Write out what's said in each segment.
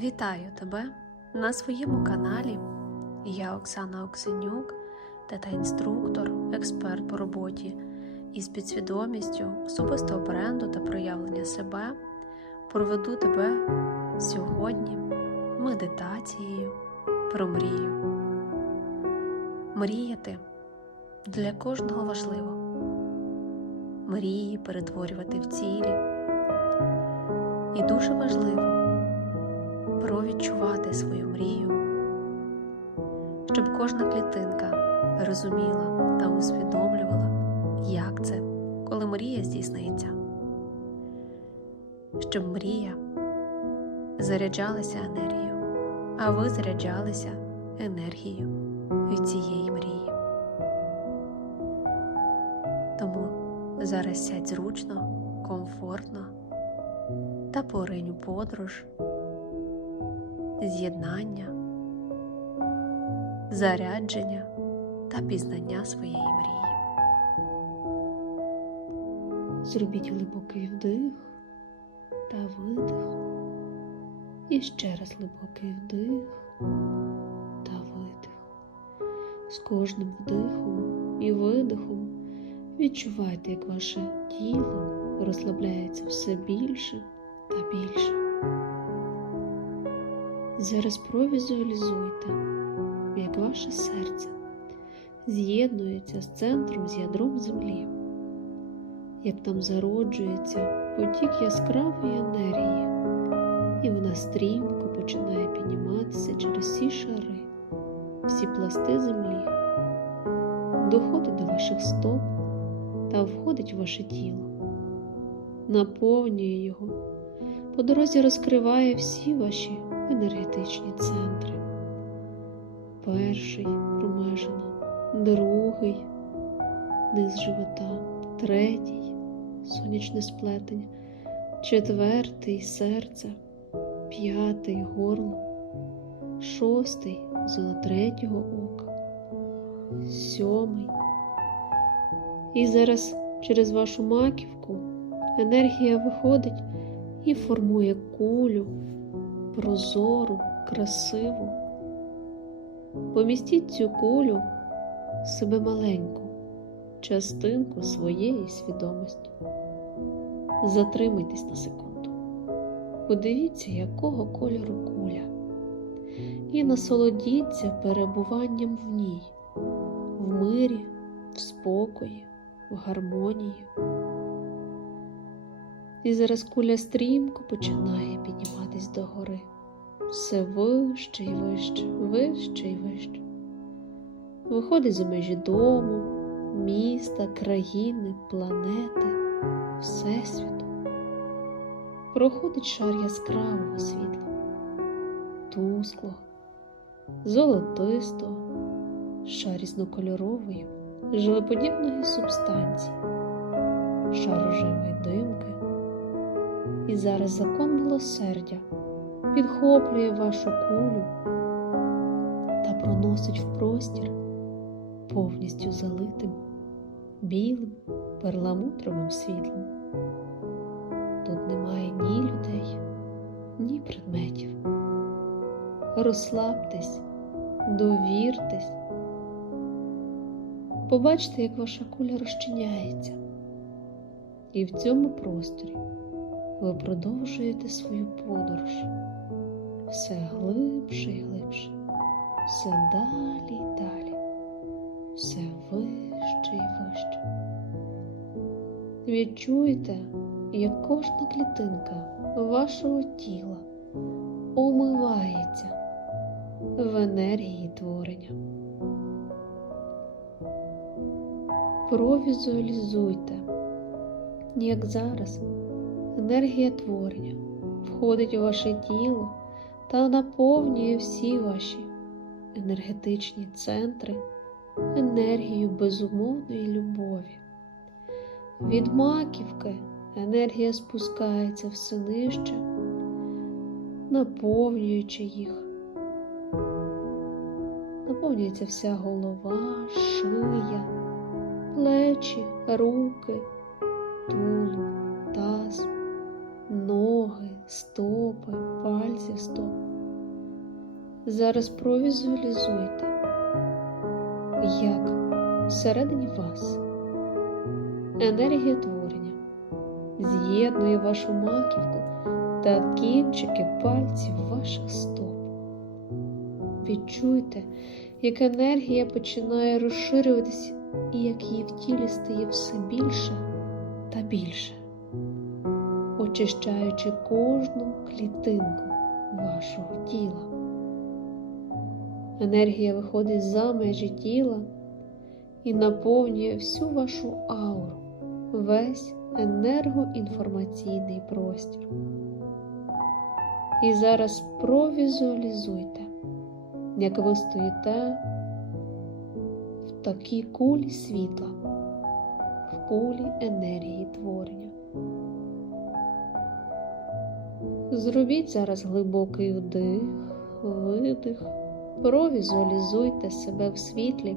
Вітаю тебе на своєму каналі. Я Оксана Оксенюк, тета-інструктор, експерт по роботі із підсвідомістю особистого бренду та проявлення себе. Проведу тебе сьогодні медитацією про мрію. Мріяти для кожного важливо. Мрії перетворювати в цілі. І дуже важливо провідчувати свою мрію, щоб кожна клітинка розуміла та усвідомлювала, як це, коли мрія здійсниться, щоб мрія заряджалася енергією, а ви заряджалися енергією від цієї мрії. Тому зараз сядь зручно, комфортно та поринь у подорож з'єднання, зарядження та пізнання своєї мрії. Зробіть глибокий вдих та видих. І ще раз глибокий вдих та видих. З кожним вдихом і видихом відчувайте, як ваше тіло розслабляється все більше та більше. Зараз провізуалізуйте, як ваше серце з'єднується з центром, з ядром землі, як там зароджується потік яскравої енергії, і вона стрімко починає підніматися через всі шари, всі пласти землі, доходить до ваших стоп та входить в ваше тіло, наповнює його, по дорозі розкриває всі ваші енергетичні центри. Перший промежина, другий низ живота, третій сонячне сплетення, четвертий серце, п'ятий горло, шостий зона третього ока, сьомий. І зараз через вашу маківку енергія виходить і формує кулю прозору, красиву. Помістіть цю кулю себе маленьку, частинку своєї свідомості. Затримайтесь на секунду. Подивіться, якого кольору куля, і насолодіться перебуванням в ній, в мирі, в спокої, в гармонії. І зараз куля стрімко починає підніматись догори. Все вище і вище, вище і вище. Виходить за межі дому, міста, країни, планети, Всесвіту. Проходить шар яскравого світла, тусклого, золотистого, шар різнокольорової, жилеподібної субстанції, шар рожевої димки. І зараз закон милосердя підхоплює вашу кулю та проносить в простір повністю залитим білим перламутровим світлом. Тут немає ні людей, ні предметів. Розслабтесь, довіртесь, побачте, як ваша куля розчиняється, і в цьому просторі ви продовжуєте свою подорож все глибше і глибше, все далі й далі, все вище і вище. Відчуйте, як кожна клітинка вашого тіла омивається в енергії творення. Провізуалізуйте, як зараз енергія творення входить у ваше тіло та наповнює всі ваші енергетичні центри енергією безумовної любові. Від маківки енергія спускається все нижче, наповнюючи їх. Наповнюється вся голова, шия, плечі, руки, тулуб, таз, стопи, пальці стоп. Зараз провізуалізуйте, як всередині вас енергія творення з'єднує вашу маківку та кінчики пальців ваших стоп. Відчуйте, як енергія починає розширюватися і як її в тілі стає все більше та більше, очищаючи кожну клітинку вашого тіла. Енергія виходить за межі тіла і наповнює всю вашу ауру, весь енергоінформаційний простір. І зараз провізуалізуйте, як ви стоїте в такій кулі світла, в кулі енергії творення. Зробіть зараз глибокий вдих, видих, провізуалізуйте себе в світлі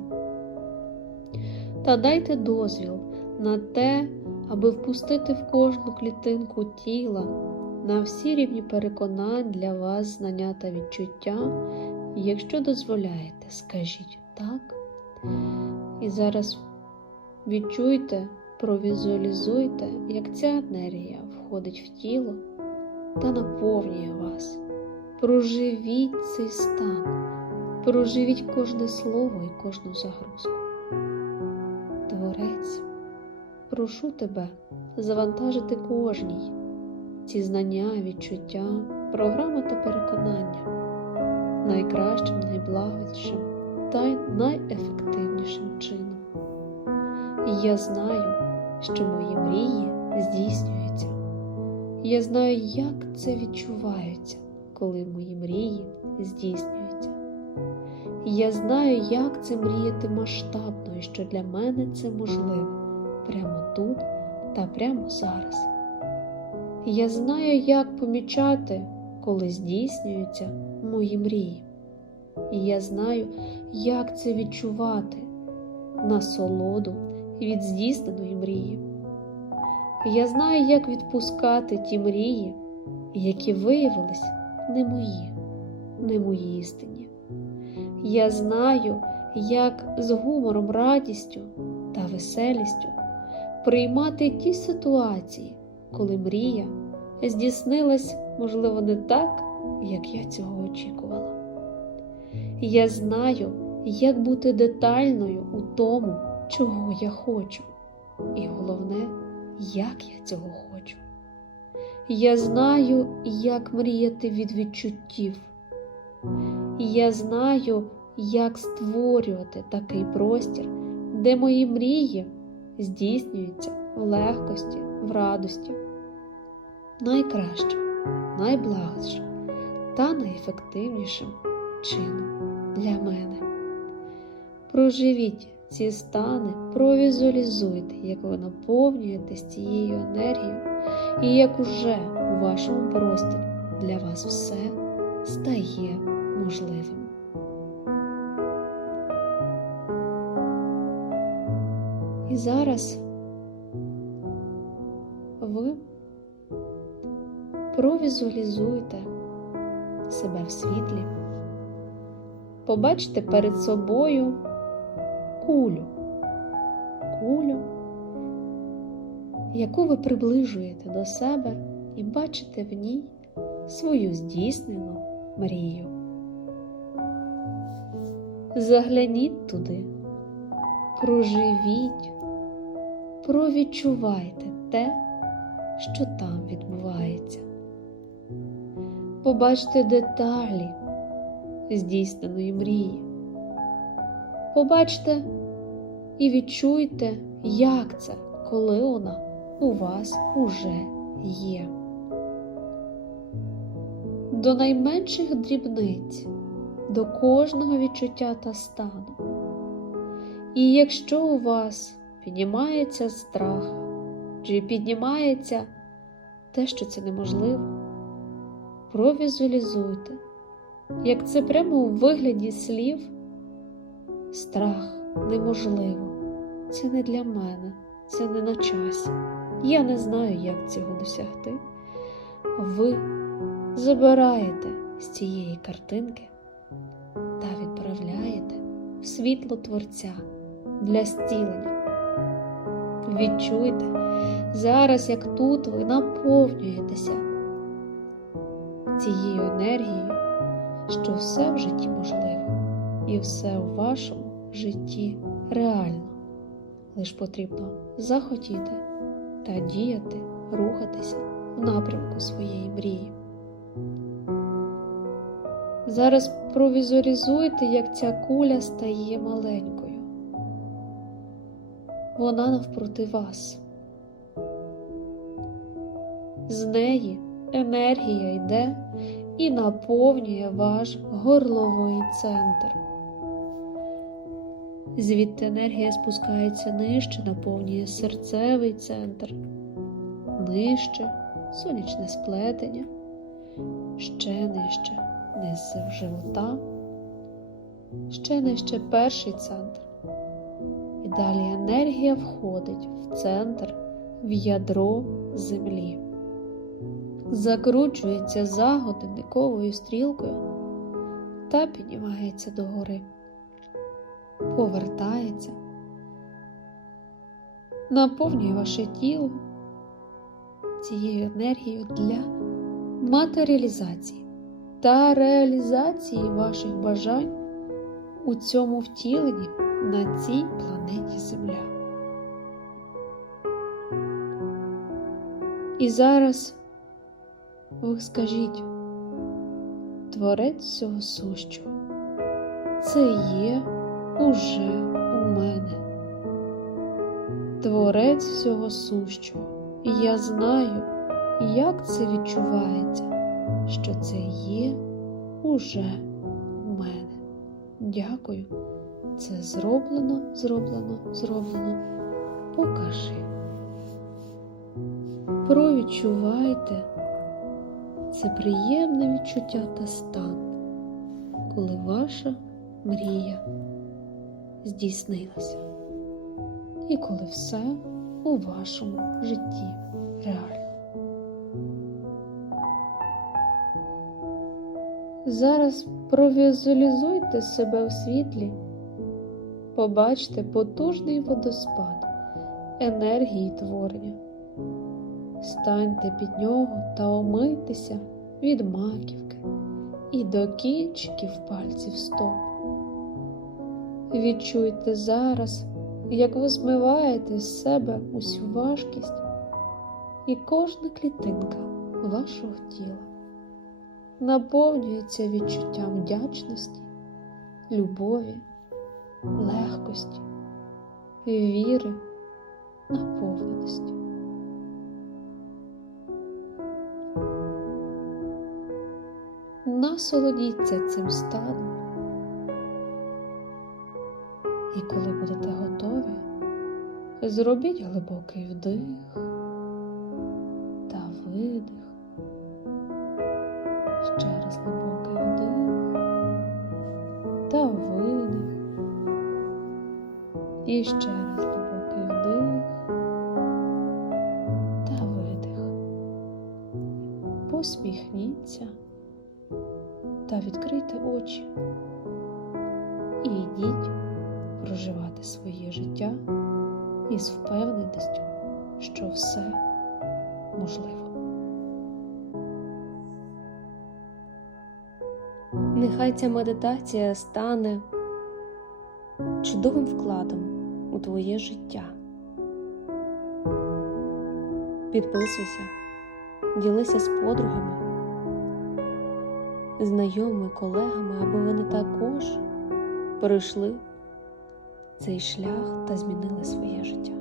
та дайте дозвіл на те, аби впустити в кожну клітинку тіла на всі рівні переконань для вас знання та відчуття. Якщо дозволяєте, скажіть так. І зараз відчуйте, провізуалізуйте, як ця енергія входить в тіло та наповнює вас. Проживіть цей стан, проживіть кожне слово і кожну загрузку. Творець, прошу тебе завантажити кожній ці знання, відчуття, програми та переконання найкращим, найблагодішим та й найефективнішим чином. І я знаю, що мої мрії здійснюються. Я знаю, як це відчувається, коли мої мрії здійснюються. Я знаю, як це мріяти масштабно і що для мене це можливо прямо тут та прямо зараз. Я знаю, як помічати, коли здійснюються мої мрії. І я знаю, як це відчувати насолоду від здійсненої мрії. Я знаю, як відпускати ті мрії, які виявились не мої, не мої істині. Я знаю, як з гумором, радістю та веселістю приймати ті ситуації, коли мрія здійснилась, можливо, не так, як я цього очікувала. Я знаю, як бути детальною у тому, чого я хочу, і головне, як я цього хочу. Я знаю, як мріяти від відчуттів. Я знаю, як створювати такий простір, де мої мрії здійснюються в легкості, в радості, найкращим, найблагодішим та найефективнішим чином для мене. Проживіть ці стани, провізуалізуйте, як ви наповнюєтесь цією енергією, і як уже у вашому просторі для вас все стає можливим. І зараз ви провізуалізуйте себе в світлі, побачте перед собою кулю, кулю, яку ви приближуєте до себе і бачите в ній свою здійснену мрію. Загляніть туди, проживіть, провідчувайте те, що там відбувається. Побачте деталі здійсненої мрії. Побачте і відчуйте, як це, коли вона у вас уже є. До найменших дрібниць, до кожного відчуття та стану. І якщо у вас піднімається страх, чи піднімається те, що це неможливо, провізуалізуйте, як це прямо у вигляді слів, страх неможливо, це не для мене, це не на часі. Я не знаю, як цього досягти. Ви забираєте з цієї картинки та відправляєте в світло Творця для зцілення. Відчуйте зараз, як тут ви наповнюєтеся цією енергією, що все в житті можливо, і все у вашому житті реально. Лиш потрібно захотіти та діяти, рухатися в напрямку своєї мрії. Зараз провізуалізуйте, як ця куля стає маленькою. Вона навпроти вас. З неї енергія йде і наповнює ваш горловий центр. Звідти енергія спускається нижче, наповнює серцевий центр, нижче сонячне сплетення, ще нижче низ живота, ще нижче перший центр. І далі енергія входить в центр, в ядро землі, закручується за годинниковою стрілкою та піднімається догори, повертається, наповнює ваше тіло цією енергією для матеріалізації та реалізації ваших бажань у цьому втіленні на цій планеті Земля. І зараз ви скажіть, Творець всього сущого, це є уже у мене. Творець всього сущого, і я знаю, як це відчувається що це є уже у мене. Дякую. Це зроблено, зроблено, зроблено. Покажи. Провідчувайте це приємне відчуття та стан, коли ваша мрія здійснилася, і коли все у вашому житті реально. Зараз провізуалізуйте себе у світлі, побачте потужний водоспад енергії творення, станьте під нього та омийтеся від маківки і до кінчиків пальців стоп. Відчуйте зараз, як ви змиваєте з себе усю важкість і кожна клітинка вашого тіла наповнюється відчуттям вдячності, любові, легкості, віри, наповненості. Насолодіться цим станом. Коли будете готові, зробіть глибокий вдих та видих. Ще раз глибокий вдих та видих. І ще раз глибокий вдих та видих. Посміхніться та відкрийте очі і йдіть проживати своє життя із впевненістю, що все можливо. Нехай ця медитація стане чудовим вкладом у твоє життя. Підписуйся, ділися з подругами, знайомими, колегами, аби вони також пройшли цей шлях та змінили своє життя.